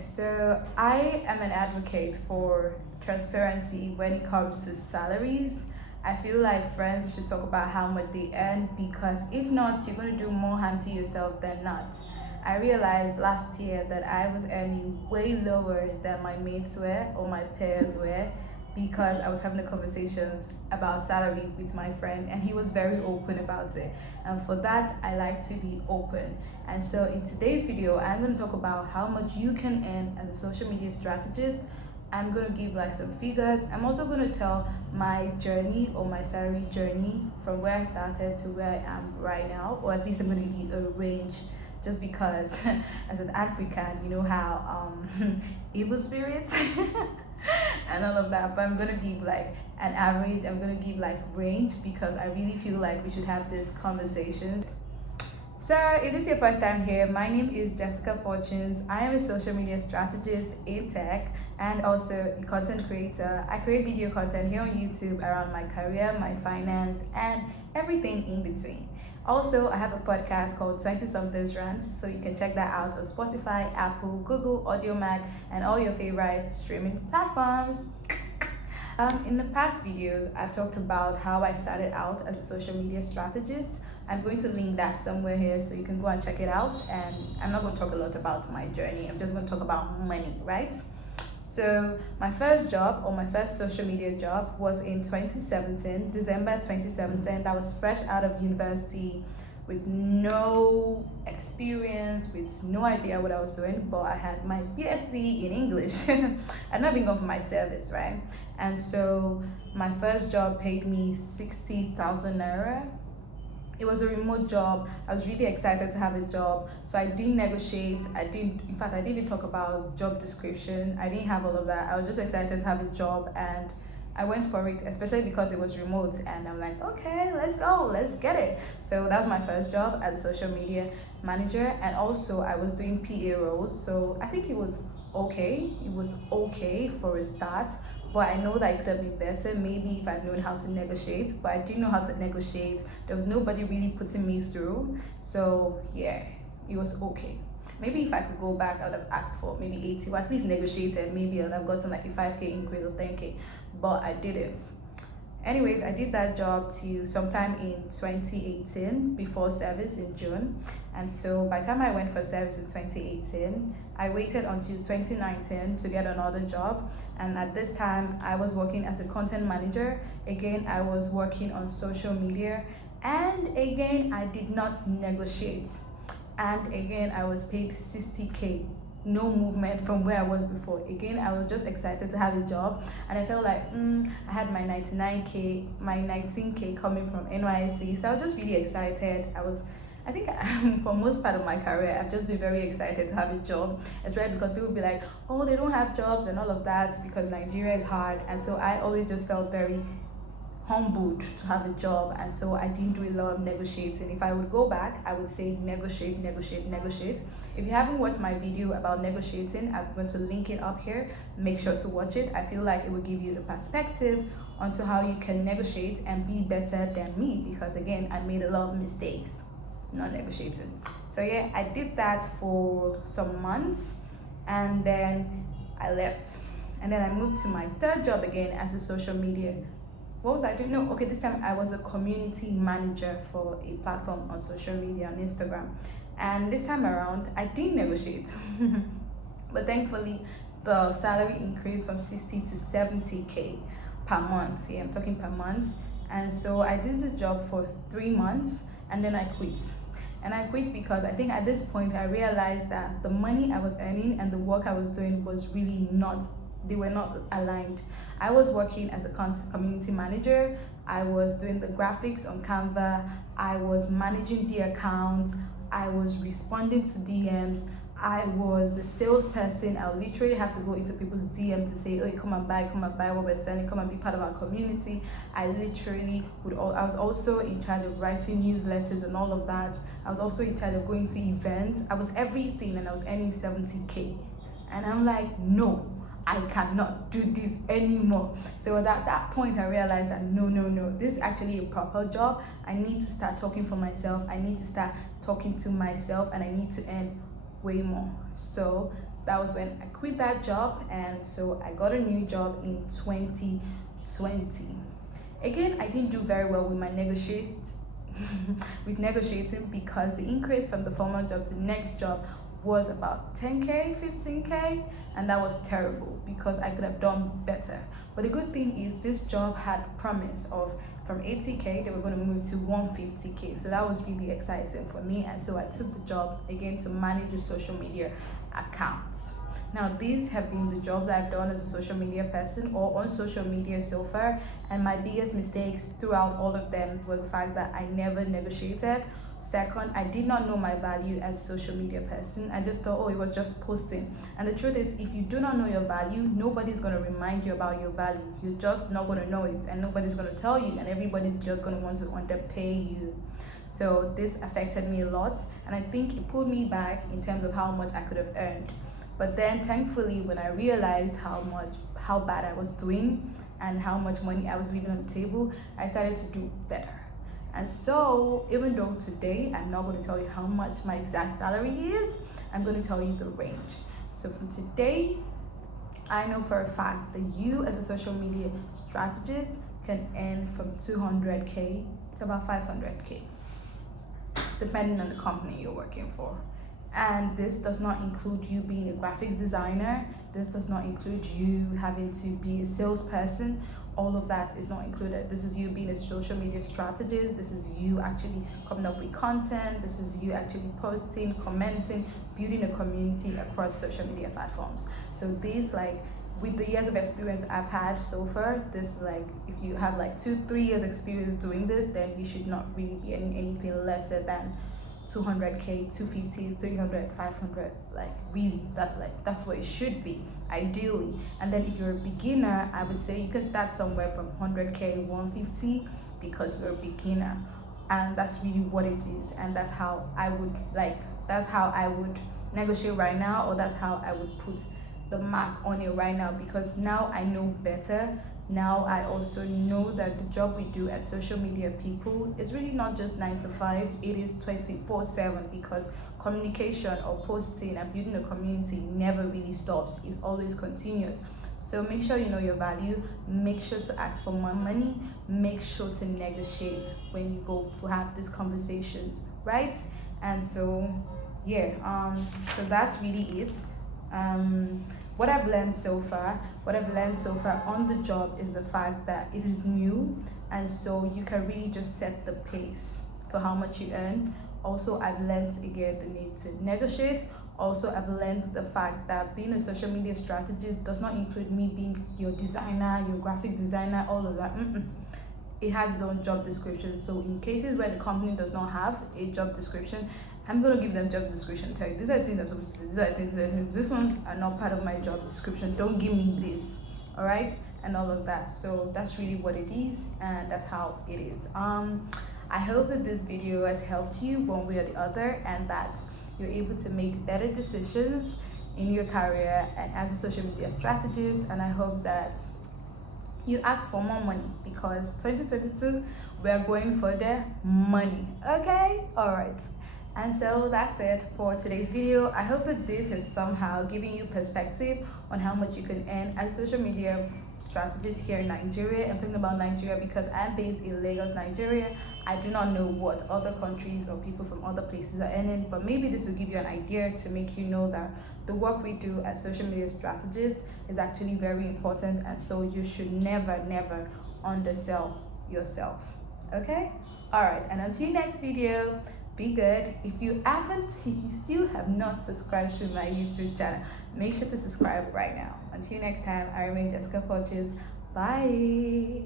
So I am an advocate for transparency when it comes to salaries. I feel like friends should talk about how much they earn because if not, you're going to do more harm to yourself than not. I realized last year that I was earning way lower than my mates were or my peers were because I was having the conversations about salary with my friend and he was very open about it. And for that, I like to be open. And so in today's video, I'm going to talk about how much you can earn as a social media strategist. I'm going to give like some figures. I'm also going to tell my journey or my salary journey from where I started to where I am right now, or at least I'm going to give you a range just because as an African, you know how evil spirits and all of that, but I'm gonna give like an average, I'm gonna give like range because I really feel like we should have these conversations. So if this is your first time here, my name is Jessica Fortunes. I am a social media strategist in tech and also a content creator. I create video content here on YouTube around my career, my finance, and everything in between. Also, I have a podcast called 20 Somethings Rants, so you can check that out on Spotify, Apple, Google, AudioMac, and all your favorite streaming platforms. In the past videos, I've talked about how I started out as a social media strategist. I'm going to link that somewhere here so you can go and check it out. And I'm not going to talk a lot about my journey. I'm just going to talk about money, right? So my first job or my first social media job was in 2017, December 2017. That was fresh out of university with no experience, with no idea what I was doing, but I had my BSc in English. I'd not been gone for my service, right? And so my first job paid me 60,000 naira. It was a remote job. I was really excited to have a job. So I didn't negotiate. I didn't even talk about job description. I didn't have all of that. I was just excited to have a job and I went for it, especially because it was remote. And I'm like, okay, let's go, let's get it. So that was my first job as a social media manager. And also I was doing PA roles. So I think it was okay. It was okay for a start. But I know that it could have been better, maybe if I'd known how to negotiate, but I didn't know how to negotiate. There was nobody really putting me through. So yeah, it was okay. Maybe if I could go back, I would have asked for maybe 80, or at least negotiated. Maybe I would have gotten like a 5K increase or 10K, but I didn't. Anyways, I did that job till sometime in 2018 before service in June. And so by the time I went for service in 2018, I waited until 2019 to get another job. And at this time, I was working as a content manager. Again, I was working on social media. And again, I did not negotiate. And again, I was paid 60K. No movement from where I was before. Again, I was just excited to have a job and I felt like I had my 19K coming from NYC, so I was just really excited. I think for most part of my career I've just been very excited to have a job, especially because people be like, oh, they don't have jobs and all of that because Nigeria is hard. And so I always just felt very humbled to have a job, and so I didn't do a lot of negotiating. If I would go back, I would say negotiate. If you haven't watched my video about negotiating, I'm going to link it up here. Make sure to watch it. I feel like it will give you a perspective onto how you can negotiate and be better than me, because again, I made a lot of mistakes not negotiating. So yeah, I did that for some months and then I left, and then I moved to my third job again as a social media. What was I doing? No, okay, this time I was a community manager for a platform on social media on Instagram. And this time around, I didn't negotiate. But thankfully, the salary increased from 60 to 70K per month. Yeah, I'm talking per month. And so I did this job for 3 months and then I quit. And I quit because I think at this point I realized that the money I was earning and the work I was doing was really they were not aligned. I was working as a community manager. I was doing the graphics on Canva. I was managing the account. I was responding to DMs. I was the salesperson. I would literally have to go into people's DM to say, oh, come and buy what we're selling, come and be part of our community. I was also in charge of writing newsletters and all of that. I was also in charge of going to events. I was everything, and I was earning 70K. And I'm like, no, I cannot do this anymore. So at that point, I realized that no, this is actually a proper job. I need to start talking for myself. I need to start talking to myself, and I need to earn way more. So that was when I quit that job, and so I got a new job in 2020. Again, I didn't do very well with my negotiations with negotiating, because the increase from the former job to the next job was about 10k 15k, and that was terrible because I could have done better. But the good thing is this job had promise of from 80k they were going to move to 150k, so that was really exciting for me, and so I took the job again to manage the social media accounts. Now, these have been the jobs I've done as a social media person or on social media so far, and my biggest mistakes throughout all of them were the fact that I never negotiated. Second, I did not know my value as a social media person. I just thought, oh, it was just posting. And the truth is, if you do not know your value, nobody's going to remind you about your value. You're just not going to know it, and nobody's going to tell you, and everybody's just going to want to underpay you. So this affected me a lot, and I think it pulled me back in terms of how much I could have earned. But then thankfully, when I realized how bad I was doing and how much money I was leaving on the table, I started to do better. And so even though today I'm not going to tell you how much my exact salary is, I'm going to tell you the range. So from today, I know for a fact that you as a social media strategist can earn from 200k to about 500k, depending on the company you're working for. And this does not include you being a graphics designer. This does not include you having to be a salesperson. All of that is not included. This is you being a social media strategist. This is you actually coming up with content. This is you actually posting, commenting, building a community across social media platforms. So these, like, with the years of experience I've had so far, this, like, if you have like 2-3 years experience doing this, then you should not really be earning anything lesser than 200k, 250, 300, 500. Like, really, that's what it should be ideally. And then if you're a beginner, I would say you can start somewhere from 100k, 150, because you're a beginner, and that's really what it is. And that's how I would negotiate right now, or that's how I would put the mark on it right now, because now I know better. Now I also know that the job we do as social media people is really not just 9 to 5, it is 24/7, because communication or posting and building a community never really stops. It's always continuous. So make sure you know your value, make sure to ask for more money, make sure to negotiate when you go to have these conversations, right? And so yeah, so that's really it. What I've learned so far on the job is the fact that it is new, and so you can really just set the pace for how much you earn. Also, I've learned again the need to negotiate. Also, I've learned the fact that being a social media strategist does not include me being your designer, your graphic designer, all of that. It has its own job description. So in cases where the company does not have a job description, I'm going to give them job description. Tell you, these are the things I'm supposed to do. These are the things. These ones are not part of my job description. Don't give me this. All right, and all of that. So that's really what it is, and that's how it is. I hope that this video has helped you one way or the other, and that you're able to make better decisions in your career and as a social media strategist. And I hope that you ask for more money, because 2022 we are going for the money. Okay, all right. And so that's it for today's video. I hope that this has somehow given you perspective on how much you can earn as a social media strategist here in Nigeria. I'm talking about Nigeria because I'm based in Lagos, Nigeria. I do not know what other countries or people from other places are earning, but maybe this will give you an idea to make you know that the work we do as social media strategists is actually very important, and so you should never undersell yourself. Okay, all right, and until next video, be good. If you still have not subscribed to my YouTube channel, make sure to subscribe right now. Until next time, I remain Jessica Forges. Bye.